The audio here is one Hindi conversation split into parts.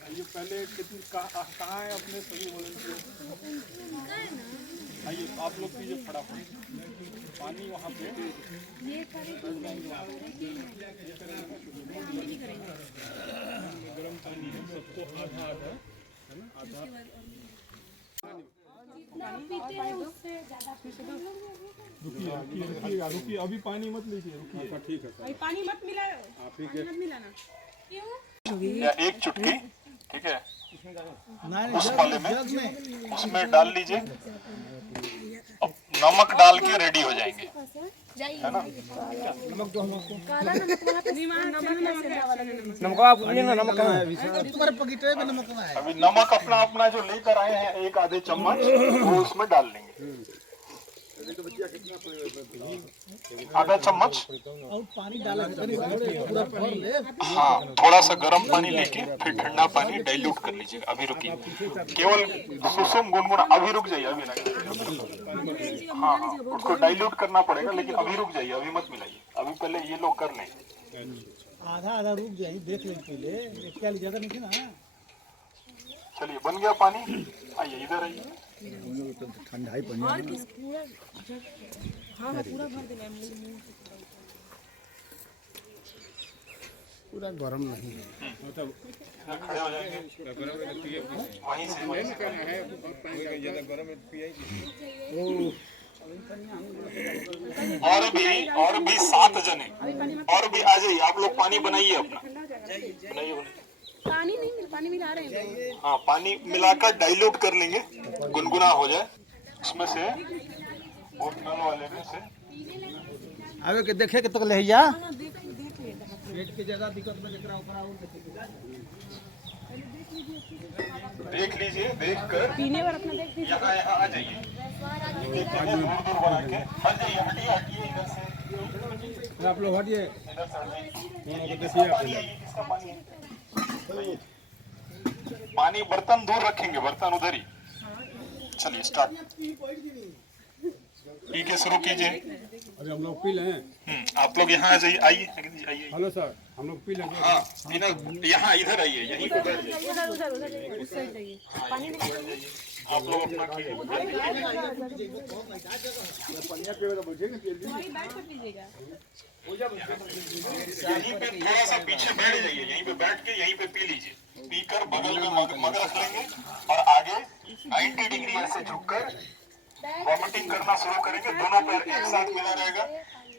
आइए पहले कितनी कहाँ है अपने सभी वॉलंटियर? आइए आप लोग कीजिए फटाफट पानी वहाँ पे गर्म पानी है सबको आधा आधा है ना आधा रुकिए अभी पानी मत लीजिए रुकिए ठीक है सर पानी मत मिलाना या एक चुटकी ठीक है उस वाले में उसमें डाल लीजिए अब नमक डाल के रेडी हो जाएंगे है ना अभी नमक अपना अपना जो लेकर आए हैं एक आधे चम्मच वो उसमें डाल लेंगे आधा चम्मच हाँ थोड़ा सा गर्म पानी लेके फिर ठंडा पानी डाइल्यूट कर लीजिएगा अभी रुकिए केवल सुसुम गुनगुना अभी रुक जाइए अभी नहीं हाँ उसको डाइल्यूट करना पड़ेगा लेकिन अभी रुक जाइए अभी मत मिलाइए अभी पहले ये लोग कर लें आधा आधा रुक जाइए देख लें पहले क्या ज्यादा नहीं ना चलिए बन गया पानी आइए इधर आइए ठंडा ही पानी पूरा गर्म नहीं है खड़े हो जाएंगे वहीं से और भी 7 जने और भी आ जाइए आप लोग पानी बनाइए अपना बनाइए पानी मिला रहे हैं हाँ पानी मिलाकर डाइल्यूट कर लेंगे गुनगुना हो जाए उसमें से बोतल वाले में से आवे के देखे के तो ले जा पेट के ज्यादा दिक्कत में जकरा ऊपर और देख लीजिए देख कर पीने पर अपना देख लीजिए यहाँ आ जाइए दूर दूर बना के हट जाइए हटिए हटिए इधर से आप लोग हटिए पानी बर्तन दूर रखेंगे बर्तन उधर ही चलिए स्टार्ट पी के शुरू कीजिए अरे हम लोग पी लें आप लोग यहाँ आ जाइए आइए हेलो सर हम लोग पी लेंगे हाँ यहाँ इधर आइए यहीं पे बैठ जाइए आप लोग अपना यहीं पे थोड़ा सा पीछे बैठ जाइए यहीं पे बैठ के यहीं पे पी लीजिए पीकर बगल में मग रख लेंगे और आगे 90 डिग्री ऐसे झुककर वॉमिटिंग करना शुरू करेंगे दोनों पैर एक साथ मिला रहेगा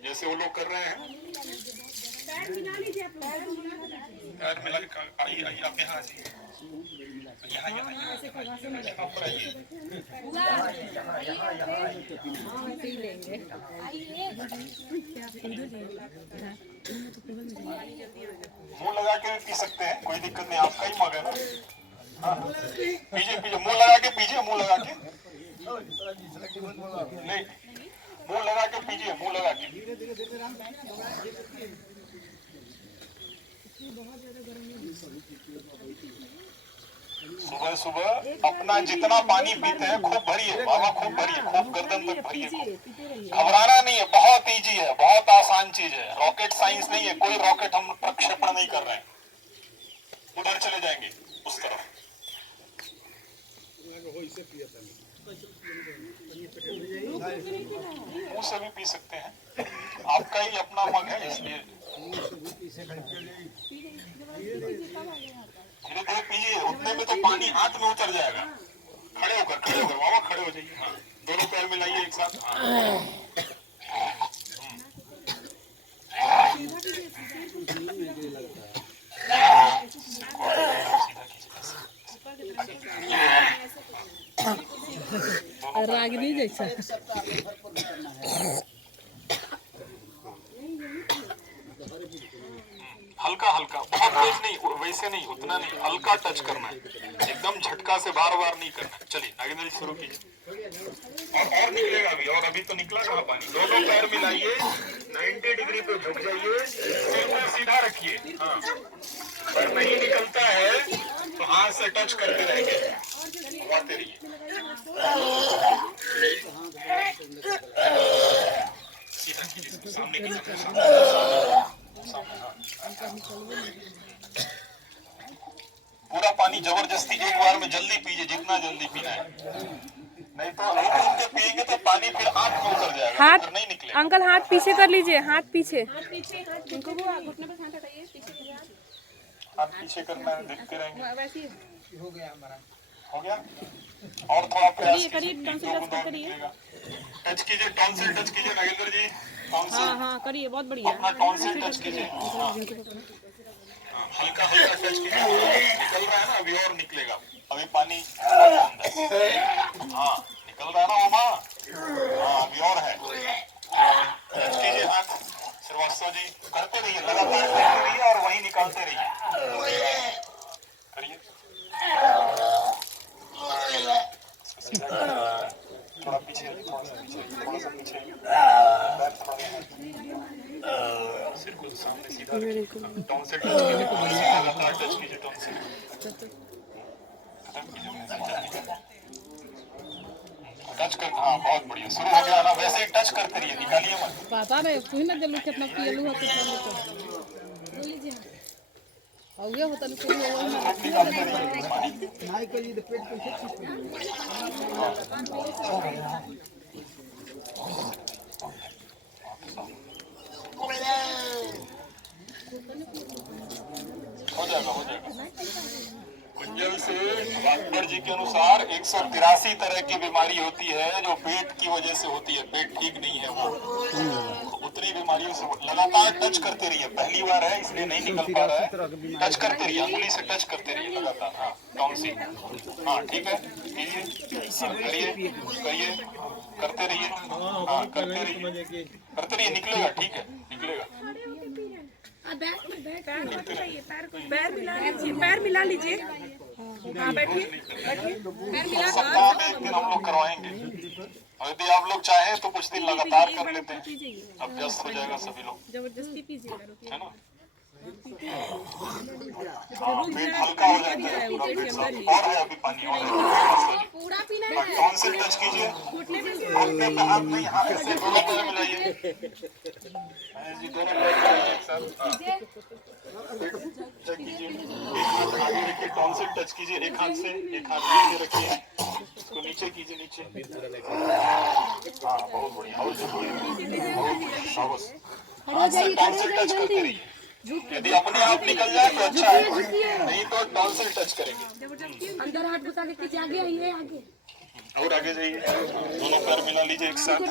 जैसे वो लोग कर रहे हैं पैर मिला आइए आइए आप यहाँ आ जाइए यहाँ पर आइए मुंह लगा के भी पी सकते हैं कोई दिक्कत नहीं आपका ही मग है ना हाँ पीजिए पीजिए मुंह लगा के पीजिए मुंह लगा के नहीं मुंह लगा के पीजिए मुंह लगा के सुबह सुबह अपना जितना पानी पीते हैं खूब भरिए बाबा खूब भरिए खूब गर्दन तक भरिए घबराना नहीं है बहुत इजी है बहुत आसान चीज है रॉकेट साइंस नहीं है कोई रॉकेट हम प्रक्षेपण नहीं कर रहे हैं उधर चले जाएंगे उस तरफ मुंह से भी पी सकते हैं आपका ही अपना मग है इसलिए धीरे धीरे पीजिए उतने में तो पानी हाथ में उतर जाएगा खड़े होकर बाबा खड़े हो जाइए हाँ दोनों पैर मिलाइए एक साथ रागिनी जैसा हल्का हल्का बहुत तेज नहीं वैसे नहीं उतना नहीं हल्का टच करना है एकदम झटका से बार बार नहीं करना चलिए नागेंद्र जी शुरू कीजिए और निकलेगा अभी और अभी तो निकला कहाँ पानी दोनों पैर मिलाइए 90 डिग्री पे झुक जाइए सिर को सीधा रखिए हाँ अगर नहीं निकलता है तो हाथ से टच करते रहेंगे घुमाते रहिए सीधा कीजिए सामने कीजिए पूरा पानी जबरदस्ती एक बार में जल्दी पीजिए, जितना जल्दी पीना है, नहीं तो उनके पिएंगे तो पानी फिर आंख में उतर जाएगा, हाथ फिर नहीं निकलेगा। अंकल हाथ पीछे कर लीजिए, हाथ पीछे, उनको वो घुटने पे हाथ हटाइए, पीछे कीजिए हाथ पीछे करना है, देखते रहेंगे। वैसे ही हो गया हमारा। हो गया, और थोड़ा प्रयास करिए, टॉन्सिल टच करिए, टच कीजिए, टॉन्सिल टच कीजिए नागेंद्र जी, टॉन्सिल हाँ करिए, बहुत बढ़िया, अपना टॉन्सिल टच कीजिए, हल्का हल्का टच कीजिए, निकल रहा है ना, अभी और निकलेगा, अभी पानी हाँ निकल रहा है ना ओमा, हाँ अभी और है, टच कीजिए हाथ। श्रीवास्तव जी करते रहिए, लगातार करते रहिए और वही निकालते रहिए, करिए थोड़ा पीछे, थोड़ा सा पीछे, थोड़ा सा पीछे, सिर को सामने सीधा रखिए, टॉन्सिल टच कीजिए, लगातार टच कीजिए टॉन्सिल, टच कर, हाँ बहुत बढ़िया, शुरू हो गया ना, वैसे ही टच करते रहिए, निकालिए मत। पता नहीं तू ही ना जल्दी कितना पियलू हो तो लीजिए, हो गया होता नहीं शुरू हो नाई के लिए पेट कैसे हो जाएगा, हो जाएगा। कुंजल से अकबर जी के अनुसार 183 तरह की बीमारी होती है जो पेट की वजह से होती है, पेट ठीक नहीं है वो, उतनी बीमारियों से लगातार टच करते रहिए, पहली बार है इसलिए नहीं निकल पा रहा है, टच करते रहिए, अंगुली से टच करते रहिए लगातार, हाँ टॉन्सिल, हाँ ठीक है, कीजिए, करिए करिए, करते रहिए, हाँ करते रहिए, करते रहिए, निकलेगा, ठीक है निकलेगा। पैर मिला लीजिए, हाँ बैठिए, पैर मिला, सप्ताह में एक दिन हम लोग करवाएंगे, और यदि आप लोग चाहें तो कुछ दिन लगातार कर लेते हैं, अभ्यस्त हो जाएगा सभी लोग, जबरदस्ती पीजिए, है ना। हाँ पेट हल्का हो जाता है, पूरा पेट साफ, और है अभी पानी, और है, पूरा पीना है, टॉन्सिल टच कीजिए, घुटने पे हाथ नहीं, हाथ से दोनों पैर मिलाइए, जी दोनों पैर मिलाइए एक साथ, टच कीजिए, एक हाथ आगे रखिए, टॉन्सिल टच कीजिए एक हाथ से, एक हाथ नीचे रखिए, इसको नीचे कीजिए, नीचे, हाँ बहुत बढ़िया, और बहुत बढ़िया, बस हाथ से टॉन्सिल टच करते रहिए, यदि अपने आप निकल जाए तो अच्छा है, नहीं तो टॉन्सिल टच करेंगे, अंदर हाथ घुसा के कीजिए, आगे आइए, आगे और आगे जाइए, दोनों पैर मिला लीजिए एक साथ,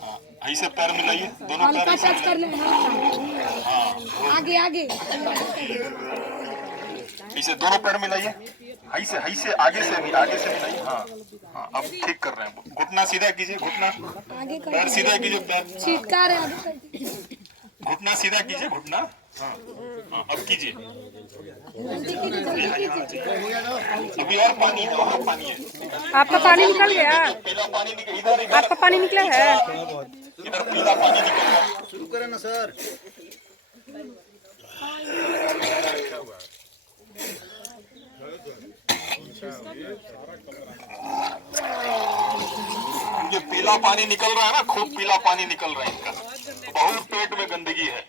हाँ ऐसे पैर मिलाइए, दोनों पैर ऐसे टच कर लेना, आगे आगे, ऐसे दोनों पैर मिलाइए, ऐसे ऐसे आगे से मिलाइए, हाँ हाँ अब ठीक कर रहे हैं, घुटना सीधा कीजिए, घुटना, पैर सीधा कीजिए, पैर चीटकार है, घुटना सीधा कीजिए, घुटना, हाँ हाँ अब कीजिए, अभी और पानी है, और पानी है, आपका पानी निकल गया, पीला पानी निकल, इधर आपका पानी निकला है, इधर पीला पानी निकल रहा है, शुरू करें ना सर। ये पीला पानी निकल रहा है ना, खूब पीला पानी निकल रहा है इनका, बहुत पेट में गंदगी है,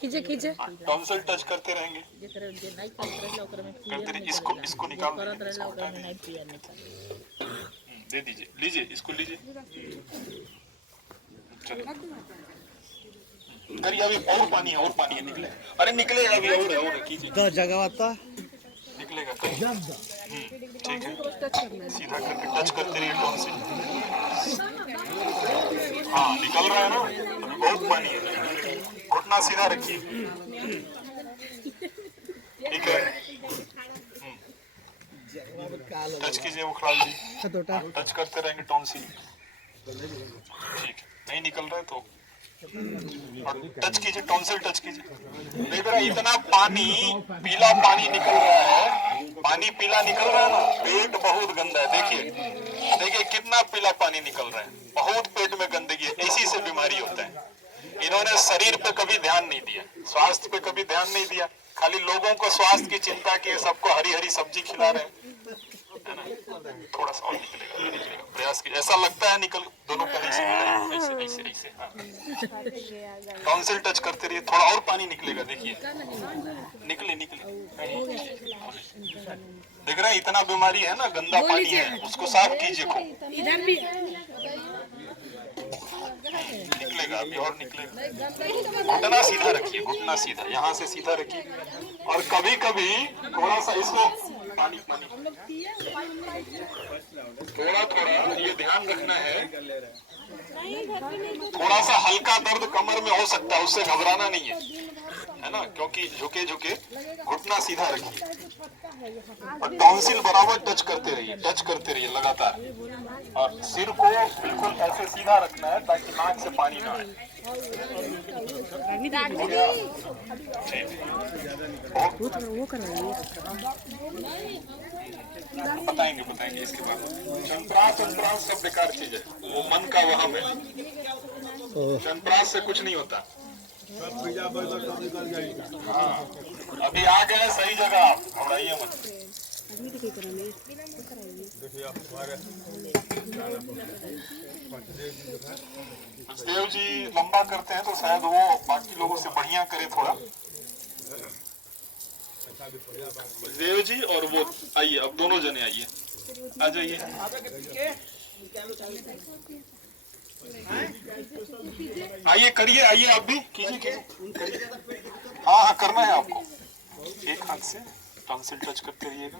कीजिए कीजिए, टॉन्सिल टच करते रहेंगे, करते रहिए, इसको निकाल दे दीजिए, लीजिए इसको लीजिए, चलो करिए, अभी और पानी है निकले, अरे निकलेगा अभी, और है कीजिए, जगह आता निकलेगा, ठीक है, सीधा करके टच करते रहिए टॉन्सिल, हाँ निकल रहा है ना, अभी बहुत पानी है, घुटना सीधा रखिए, ठीक है, टच कीजिए, उखड़ा लीजिए, टच करते रहेंगे टॉन्सिल, ठीक है, नहीं निकल रहा है तो और टच कीजिए, टॉन्सिल टच कीजिए, देख रहे इतना पानी, पीला पानी निकल रहा है, पानी पीला निकल रहा है ना, पेट बहुत गंदा है, देखिए कितना पीला पानी निकल रहा है, बहुत पेट में गंदगी है, इसी से बीमारी होता है। इन्होंने शरीर पे कभी ध्यान नहीं दिया, स्वास्थ्य पे कभी ध्यान नहीं दिया, खाली लोगों को स्वास्थ्य की चिंता की, सबको हरी हरी सब्जी खिला रहे हैं, है ना? थोड़ा सा और निकलेगा, ये निकलेगा, प्रयास कीजिए। ऐसा लगता है निकल, दोनों पैर ऐसे मिलाइए, ऐसे ऐसे ऐसे, हाँ। टॉन्सिल टच करते रहिए, थोड़ा और पानी निकलेगा, देखिए निकले निकले। देख रहे हैं इतना बीमारी है ना, गंदा पानी है, उसको साफ कीजिए खूब, इधर भी निकलेगा, अभी और निकलेगा। घुटना सीधा रखिए, घुटना सीधा, यहाँ से सीधा रखिए। और कभी कभी थोड़ा सा इसको पानी पानी थोड़ा थोड़ा ये ध्यान रखना है, थोड़ा सा हल्का दर्द कमर में हो सकता है, उससे घबराना नहीं है ना, क्योंकि झुके झुके घुटना सीधा रखिए और टॉन्सिल बराबर टच करते रहिए लगातार, और सिर को बिल्कुल ऐसे सीधा रखना है ताकि नाक से पानी ना आए। बताएंगे इसके बाद। चंद्रास सब बेकार चीज है, वो मन का वहम है, चंद्रास से कुछ नहीं होता। हाँ, अभी आ गए सही जगह, आप घबराइए मत। देव जी लंबा करते हैं तो शायद वो बाकी लोगों से बढ़िया करे थोड़ा। देव जी और वो आइए, अब दोनों जने आइए, आ जाइए। आइए करिए, आइए आप भी कीजिए। हाँ हाँ करना है आपको, एक हाथ से टॉन्सिल टच करते रहिएगा,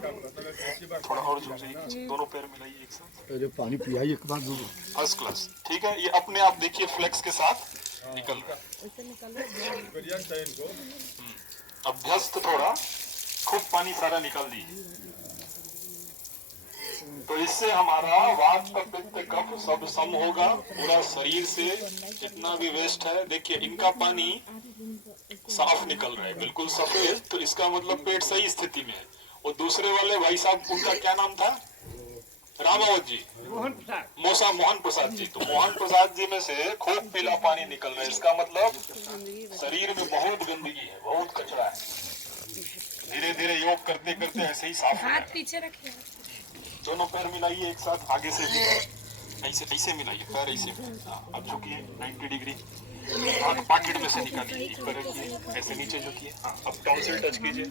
थोड़ा और झुक जाइए, दोनों पैर मिलाइए एक साथ, पानी पियाइए एक बार, फर्स्ट क्लास। ठीक है, ये अपने आप देखिए फ्लेक्स के साथ निकल रहा है। अभ्यस्त थोड़ा खूब पानी सारा निकाल दीजिए, तो इससे हमारा वात का पित्त कफ सब सम होगा, पूरा शरीर से जितना भी वेस्ट है। देखिए इनका पानी साफ निकल रहा है, बिल्कुल सफेद, तो इसका मतलब पेट सही स्थिति में है। और दूसरे वाले भाई साहब, उनका क्या नाम था? रामावत जी, मोहन प्रसाद जी। तो मोहन प्रसाद जी में से खूब पीला पानी निकल रहा है, इसका मतलब शरीर में बहुत गंदगी है, बहुत कचरा है। धीरे धीरे योग करते करते ऐसे ही साफ हो हाथ पीछे रखिए, दोनों पैर मिलाइए एक साथ, आगे से ऐसे ऐसे मिलाइए, पैर ऐसे। अब झुकिए 90 डिग्री, हाथ पॉकेट में से निकालिए, ऊपर रखिए, ऐसे नीचे झुकिए। हाँ, अब टॉन्सिल टच कीजिए,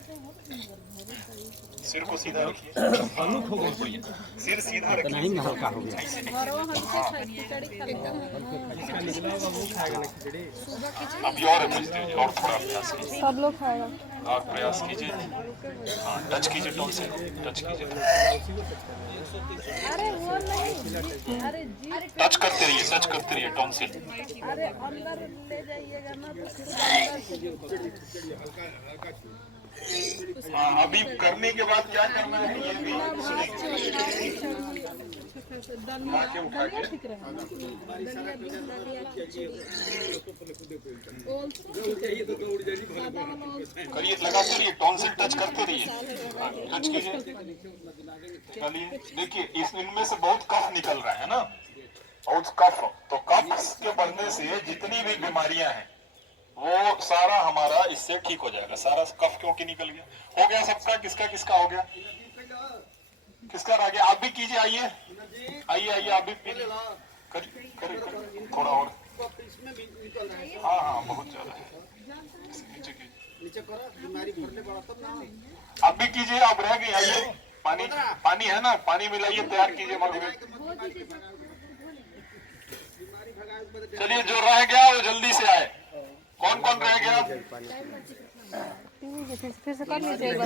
सिर को सीधा रखिए, बहुत बढ़िया, सिर सीधा रखिए, ऐसे अब और और थोड़ा अभ्यास कीजिए, सब लोग खाएगा। और प्रयास कीजिए। हाँ, टच कीजिए टॉन्सिल, टच कीजिए, अरे वो नहीं, अरे जी, टच करते रहिए टॉन्सिल। अरे अंदर ले जाइएगा ना तो हाँ, अभी करने के बाद क्या करना है, ये भी आके उठा के करिए, लगाते रहिए, टॉन्सिल टच करते रहिए, टच कीजिए, निकालिए। देखिए इनमें से बहुत कफ निकल रहा है ना, बहुत कफ। तो कफ के बढ़ने से जितनी भी बीमारियां हैं वो सारा हमारा इससे ठीक हो जाएगा। सारा कफ क्योंकि निकल गया, हो गया सबका। किसका किसका हो गया, किसका रह गया? आप भी कीजिए, आइए आइए आप भी करिए थोड़ा और। हाँ हाँ बहुत ज्यादा है, आप भी कीजिए, आप रह गए, आइए। पानी है ना, पानी मिलाइए, तैयार कीजिए मग में। चलिए जो रह गया वो जल्दी से आए। कौन कौन रह गया? फिर से कर लीजिएगा।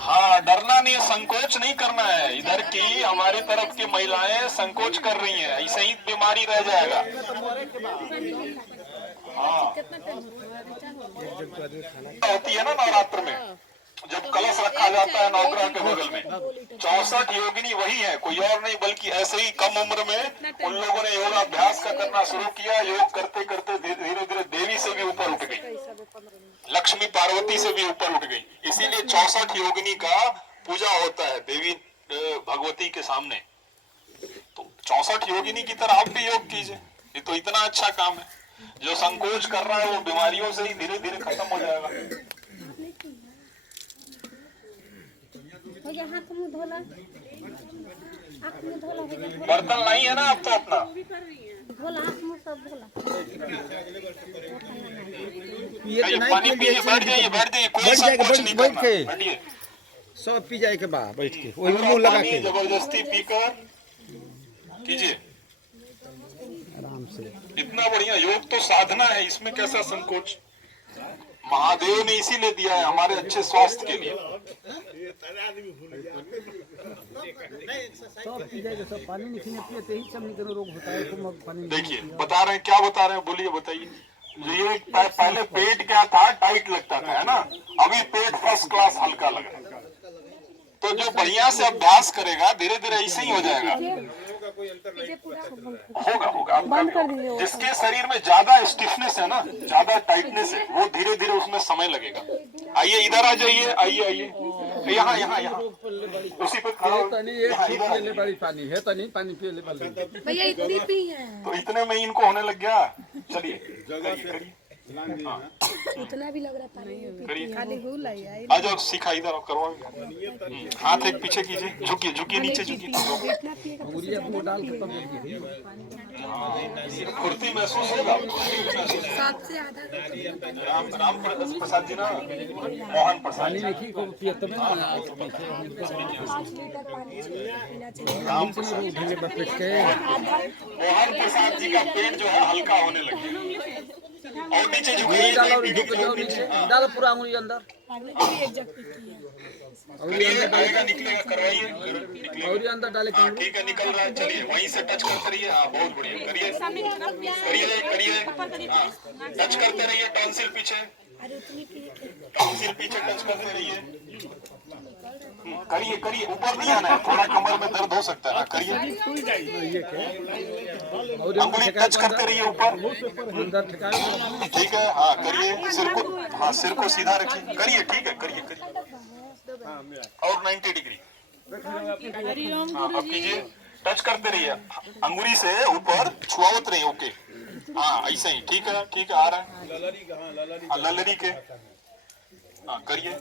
हाँ, डरना नहीं, संकोच नहीं करना है। इधर की हमारी तरफ की महिलाएं संकोच कर रही हैं, ऐसे ही बीमारी रह जाएगा। हाँ, होती है ना नवरात्र में, जब कलश रखा जाता है नवग्रह के बगल में, 64 योगिनी वही है, कोई और नहीं, बल्कि ऐसे ही कम उम्र में उन लोगों ने योगाभ्यास का करना शुरू किया। योग करते करते धीरे धीरे देवी से भी ऊपर उठ गई, लक्ष्मी पार्वती से भी ऊपर उठ गई। इसीलिए 64 योगिनी का पूजा होता है देवी भगवती के सामने। तो 64 योगिनी की तरह आप भी योग कीजिए, ये तो इतना अच्छा काम है। जो संकोच कर रहा है वो बीमारियों से ही धीरे धीरे खत्म हो जाएगा। हाथ मुंह धोला। बर्तन नहीं है ना अब तो अपना। पिए के पानी पीजिए, बैठ जाइए, कोई बैठ जाएगा, कुछ नहीं बैठ करना, के बैठिए। सब पी जाए के बाद बैठ के वही में मुंह लगा पानी के जबरदस्ती पीकर कीजिए आराम से। इतना बढ़िया योग तो साधना है, इसमें कैसा संकोच। महादेव ने इसीलिए दिया है हमारे अच्छे स्वास्थ्य के लिए। सब पी जाएगा, सब पानी नहीं पीते ही सब निकल रोग होता है। तो पानी देखिए बता रहे हैं, क्या बता रहे हैं, बोलिए बताइए। ये पहले पेट क्या था, टाइट लगता था, है ना, अभी पेट फर्स्ट क्लास हल्का लग रहा है। तो जो बढ़िया से अभ्यास करेगा धीरे धीरे ऐसे ही हो जाएगा। होगा बंद कर दीजिए। जिसके शरीर में ज्यादा स्टिफनेस है ना, ज्यादा टाइटनेस है, वो धीरे धीरे उसमें समय लगेगा। आइए इधर आ जाइए, आइए यहाँ उसी पे खड़ा हो। पानी है तो नहीं, पानी पिए ले भैया इतनी पी है, तो इतने में इनको होने लग गया। चलिए करिए, उतना भी लग रहा पानी खाली हो लाई। आ जाओ, सिखा इधर करवा। हाथ एक पीछे कीजिए, झुकिए नीचे झुकिए। फुर्ती महसूस होगा। 7 से आधा राम प्रसाद जी ना, मोहन प्रसाद जी, मोहन प्रसाद जी का पेट जो है हल्का होने लगे। और नीचे डालो पूरा अंगुली अंदर निकलेगा, करवाइए और अंदर डाले। ठीक है, निकल रहा है। चलिए वहीं से टच करते रहिए। हाँ बहुत बढ़िया, करिए टच करते रहिए। टॉन्सिल पीछे टच करते रहिए। करिए ऊपर नहीं आना है, थोड़ा कमर में दर्द हो सकता है। करिए, अंगुली टच करते रहिए ऊपर। ठीक है, हाँ करिए। सिर को सीधा रखिए। करिए, ठीक है, करिए और 90 डिग्री। हाँ अब कीजिए, टच करते रहिए, अंगुली से ऊपर छुआवत रहिए। ओके, हाँ ऐसे ही। ठीक है, आ रहा है ललरी के। हाँ करिए,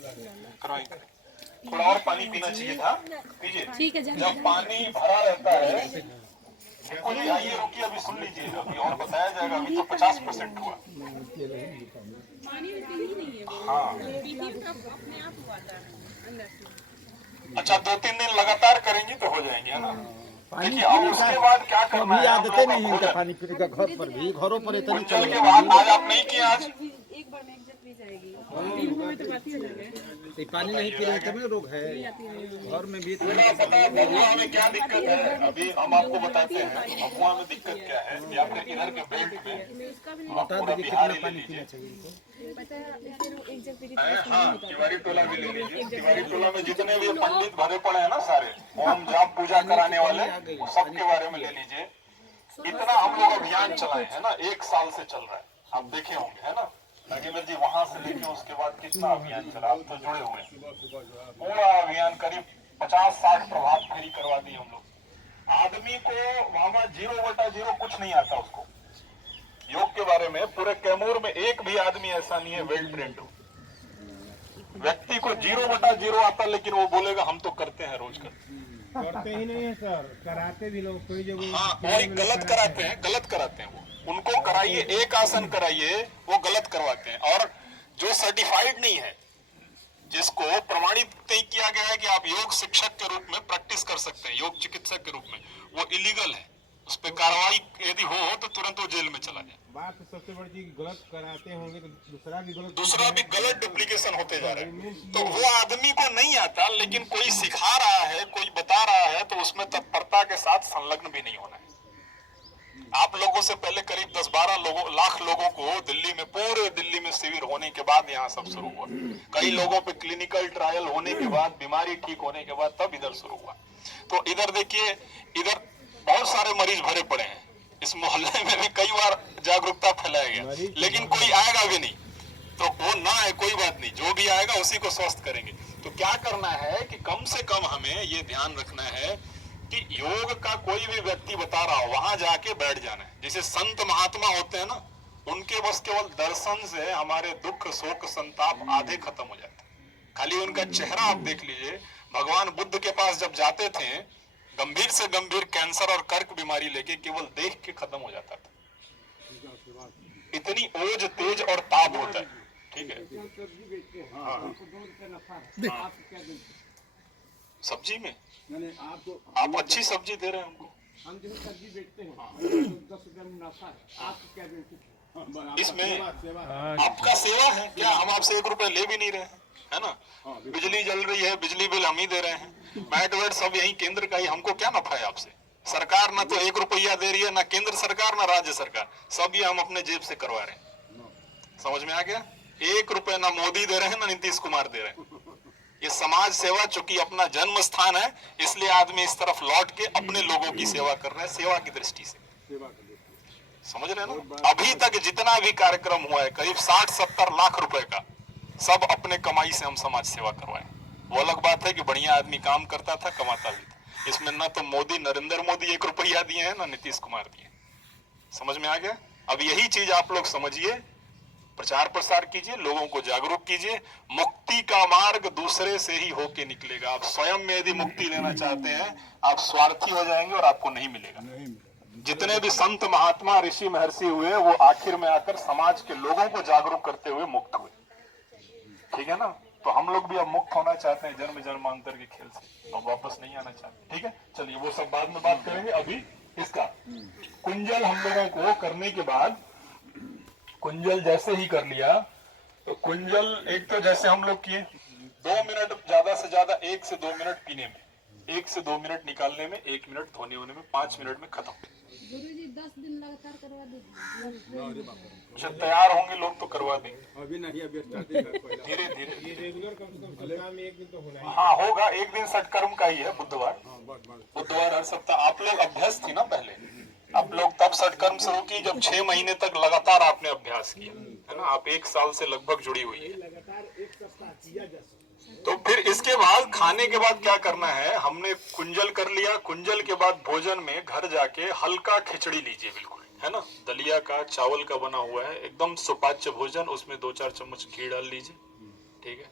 करवाइए। थोड़ा और पानी पीना चाहिए था, पीजिए। ठीक है, जब पानी भरा रहता है, आइए रुकिए, अभी सुन लीजिए, अभी और बताया जाएगा। अभी तो 50% हुआ। हाँ अच्छा, 2-3 दिन लगातार करेंगे तो हो जाएंगे, है ना। देखिए अब उसके बाद क्या करना है। आदतें नहीं है पानी पीने का, घर पर भी, घरों पर इतना चल के बाद आज आप नहीं किए, आज एक बार में एग्जैक्ट भी जाएगी। पानी नहीं पी रहे तभी रोग है। घर में भी पता है भगुआ में क्या दिक्कत है, अभी हम आपको बताते हैं भगुआ में दिक्कत क्या है। या फिर इधर के बेल्ट में बता दीजिए कितना पानी पीना चाहिए। हाँ, तिवारी टोला भी ले लीजिए। तिवारी टोला में जितने भी पंडित भरे पड़े हैं ना, सारे ओम जाप पूजा कराने वाले, सबके बारे में ले लीजिए। इतना हम लोग अभियान चलाए है ना, 1 साल से चल रहा है, आप देखे होंगे, है ना नागेंद्र जी। वहां से लेके उसके बाद कितना अभियान चला, आप तो जुड़े हुए हैं। पूरा अभियान करीब 50-60 प्रभात फेरी करवा दी हम लोग। आदमी को वहां 0/0 कुछ नहीं आता उसको योग के बारे में। पूरे कैमूर में एक भी आदमी ऐसा नहीं है वेल ट्रेंड हो। व्यक्ति को 0/0 आता, लेकिन वो बोलेगा हम तो करते हैं, रोज करते ही नहीं है सर, कराते भी लोग कोई जगह। हाँ, वही गलत कराते हैं वो। उनको कराइए, एक आसन कराइए, वो गलत करवाते हैं। और जो सर्टिफाइड नहीं है, जिसको प्रमाणित नहीं किया गया है कि आप योग शिक्षक के रूप में प्रैक्टिस कर सकते हैं, योग चिकित्सक के रूप में, वो इलीगल है। उस पर कार्रवाई यदि हो तो तुरंत वो जेल में चला जाए। बात सबसे बड़ी चीज, गलत कराते होंगे तो दूसरा भी गलत डुप्लीकेशन होते जा रहे हैं। तो वो आदमी को नहीं आता, लेकिन कोई सिखा रहा है, कोई बता रहा है, तो उसमें तत्परता के साथ संलग्न भी नहीं होना है। आप लोगों से पहले करीब 10-12 लाख लोगों को दिल्ली में, पूरे दिल्ली में शिविर होने के बाद यहाँ सब शुरू हुआ। कई लोगों पे क्लिनिकल ट्रायल होने के बाद, बीमारी ठीक होने के बाद तब इधर शुरू हुआ। तो इधर देखिए, इधर बहुत सारे मरीज भरे पड़े हैं। इस मोहल्ले में भी कई बार जागरूकता फैलाया गया, लेकिन कोई आएगा भी नहीं। तो वो ना है, कोई बात नहीं, जो भी आएगा उसी को स्वस्थ करेंगे। तो क्या करना है कि कम से कम हमें ये ध्यान रखना है कि योग का कोई भी व्यक्ति बता रहा हो, वहां जाके बैठ जाना है। जैसे संत महात्मा होते हैं ना, उनके बस केवल दर्शन से हमारे दुख, शोक, संताप आधे खत्म हो जाते हैं। खाली उनका चेहरा आप देख लीजिए। भगवान बुद्ध के पास जब जाते थे गंभीर से गंभीर कैंसर और कर्क बीमारी लेके केवल देख के खत्म हो जाता था। इतनी ओज तेज और ताप होता है। ठीक है, सब्जी में आप अच्छी सब्जी दे रहे हैं हमको। हम जो सब्जी बेचते हैं 10 रुपए मुनाफा है, आप क्या बेचते हैं? इसमें आपका सेवा है क्या? हम आपसे 1 रुपए ले भी नहीं रहे हैं, है ना? बिजली जल रही है, बिजली बिल हम ही दे रहे हैं, मैट वेट सब यही केंद्र का ही, हमको क्या नफा है आपसे? सरकार ना तो 1 रुपया दे रही है, ना केंद्र सरकार ना राज्य सरकार, सब ये हम अपने जेब से करवा रहे हैं। समझ में आ गया? 1 रुपए ना मोदी दे रहे हैं ना नीतीश कुमार दे रहे हैं। ये समाज सेवा चूंकि अपना जन्म स्थान है, इसलिए आदमी इस तरफ लौट के अपने लोगों की सेवा कर रहे हैं, सेवा की दृष्टि से। समझ रहे हैं ना? अभी तक जितना भी कार्यक्रम हुआ है करीब 60-70 लाख रुपए का, सब अपने कमाई से हम समाज सेवा करवाए। वो अलग बात है कि बढ़िया आदमी काम करता था, कमाता भी था। इसमें न तो मोदी, नरेंद्र मोदी 1 रुपया दिए हैं, ना नीतीश कुमार दिए। समझ में आ गया? अब यही चीज आप लोग समझिए, प्रचार प्रसार कीजिए, लोगों को जागरूक कीजिए। मुक्ति का मार्ग दूसरे से ही होके निकलेगा। आप स्वयं में यदि मुक्ति लेना चाहते हैं, आप स्वार्थी हो जाएंगे और आपको नहीं मिलेगा। जितने भी संत महात्मा ऋषि महर्षि हुए, वो आखिर में आकर समाज के लोगों को जागरूक करते हुए मुक्त हुए। ठीक है ना? तो हम लोग भी अब मुक्त होना चाहते हैं जन्म जन्मांतर के खेल से, अब वापस नहीं आना चाहते। ठीक है, चलिए वो सब बाद में बात करेंगे। अभी इसका कुंजल हम लोगों को करने के बाद, कुंजल जैसे ही कर लिया तो कुंजल एक तो जैसे हम लोग किए 2 मिनट, ज्यादा से ज्यादा 1 से 2 मिनट पीने में, 1 से 2 मिनट निकालने में, 1 मिनट धोने होने में, 5 मिनट में खत्म। गुरुजी 10 दिन लगातार करवा दीजिए। अच्छा, तैयार होंगे लोग तो करवा देंगे। अभी नहीं, अभी स्टार्टिंग है। धीरे धीरे ये रेगुलर कम से कम सप्ताह में 1 दिन तो होना है। हाँ होगा। एक दिन सटकर्म का ही है, बुधवार। बुधवार हर सप्ताह। आप लोग अभ्यास थी ना पहले, आप लोग तब सटकर्म शुरू की जब 6 महीने तक लगातार आपने अभ्यास किया, है ना? आप 1 साल से लगभग जुड़ी हुई है। लगातार 1 सप्ताह किया जा सकता है। तो फिर इसके बाद खाने के बाद क्या करना है? हमने कुंजल कर लिया। कुंजल के बाद भोजन में घर जाके हल्का खिचड़ी लीजिए, बिल्कुल, है ना? दलिया का, चावल का बना हुआ है, एकदम सुपाच्य भोजन। उसमें 2-4 चम्मच घी डाल लीजिए। ठीक है,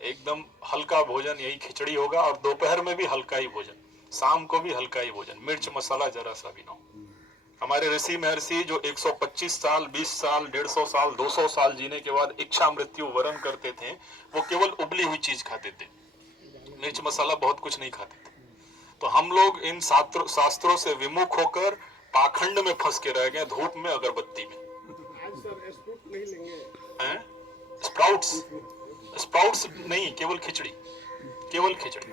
एकदम हल्का भोजन यही खिचड़ी होगा। और दोपहर में भी हल्का ही भोजन, शाम को भी हल्का ही भोजन, मिर्च मसाला जरा सा भी ना हो। हमारे ऋषि महर्षि जो 125 साल, 20 साल, 150 साल, 200 साल जीने के बाद इच्छा मृत्यु वरण करते थे, वो केवल उबली हुई चीज खाते थे, मिर्च मसाला बहुत कुछ नहीं खाते थे। तो हम लोग इन शास्त्रों से विमुख होकर पाखंड में फंस के रह गए, धूप में, अगरबत्ती में। आज सर स्पूट नहीं लेंगे हैं? स्प्राउट्स नहीं, केवल खिचड़ी, केवल खिचड़ी।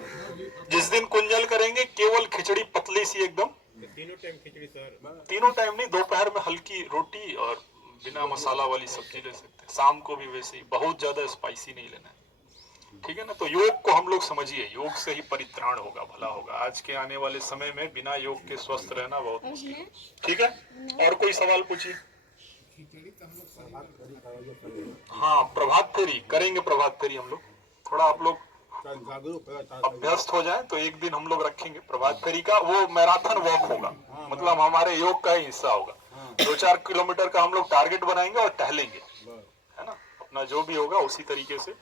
जिस दिन कुंजल करेंगे केवल खिचड़ी, पतली सी एकदम। तीनों टाइम खिचड़ी सर? तीनों टाइम नहीं, दोपहर में हल्की रोटी और बिना मसाला वाली सब्जी ले सकते हैं। शाम को भी वैसे ही, बहुत ज्यादा स्पाइसी नहीं लेना है। ठीक है ना? तो योग को हम लोग समझिए, योग से ही परित्राण होगा, भला होगा। आज के आने वाले समय में बिना योग के स्वस्थ रहना बहुत मुश्किल। ठीक है, और कोई सवाल पूछिए। हाँ, प्रभात फेरी करेंगे। प्रभात फेरी हम लोग थोड़ा, आप लोग अभ्यस्त हो जाए तो एक दिन हम लोग रखेंगे प्रभात फेरी का। वो मैराथन वॉक होगा, मतलब हमारे योग का ही हिस्सा होगा। 2-4 किलोमीटर का हम लोग टारगेट बनाएंगे और टहलेंगे, है ना? अपना जो भी होगा उसी तरीके से।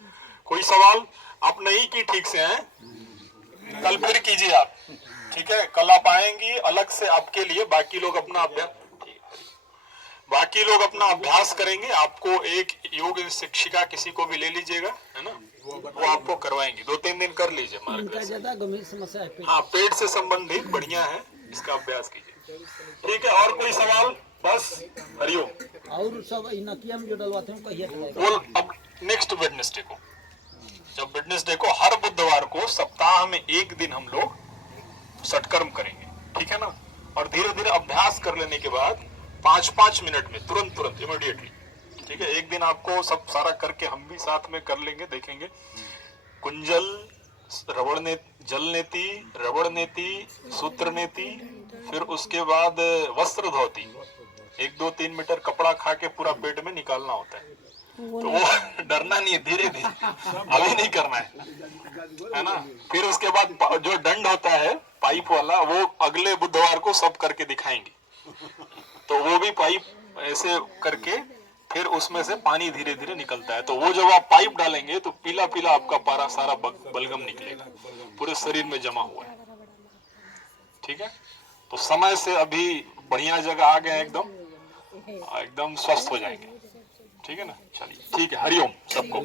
कोई सवाल? आप नहीं की ठीक से हैं, कल फिर कीजिए आप। ठीक है, कल आप आएंगी अलग से आपके लिए, बाकी लोग अपना अभ्यास करेंगे। आपको एक योग शिक्षिका किसी को भी ले लीजिएगा, है ना? वो आपको करवाएंगे। 2-3 दिन कर लीजिए मार्ग। हाँ, पेट से संबंधित बढ़िया है, इसका अभ्यास कीजिए। ठीक है, और कोई सवाल? बस, हरिओम। और सब नकिया में जो डलवाते हैं कहिए बोल। अब नेक्स्ट वेडनेसडे को, जब वेडनेसडे को, हर बुधवार को सप्ताह में 1 दिन हम लोग सटकर्म करेंगे। ठीक है ना? और धीरे धीरे अभ्यास कर लेने के बाद 5-5 मिनट में, तुरंत इमीडिएटली। ठीक है, एक दिन आपको सब सारा करके हम भी साथ में कर लेंगे, देखेंगे। कुंजल, जल नेति, रबड़ नेति, सूत्र नेति, फिर उसके बाद वस्त्र धोती। 1-2-3 मीटर कपड़ा खा के पूरा पेट में निकालना होता है। तो वो डरना नहीं है, धीरे धीरे, अभी नहीं करना है ना? फिर उसके बाद जो दंड होता है पाइप वाला, वो अगले बुधवार को सब करके दिखाएंगे। तो वो भी पाइप ऐसे करके फिर उसमें से पानी धीरे धीरे निकलता है। तो वो जब आप पाइप डालेंगे तो पीला पीला आपका पारा सारा बलगम निकलेगा, पूरे शरीर में जमा हुआ है। ठीक है, तो समय से अभी बढ़िया जगह आ गए, एकदम स्वस्थ हो जाएंगे। ठीक है ना, चलिए ठीक है, हरिओम सबको।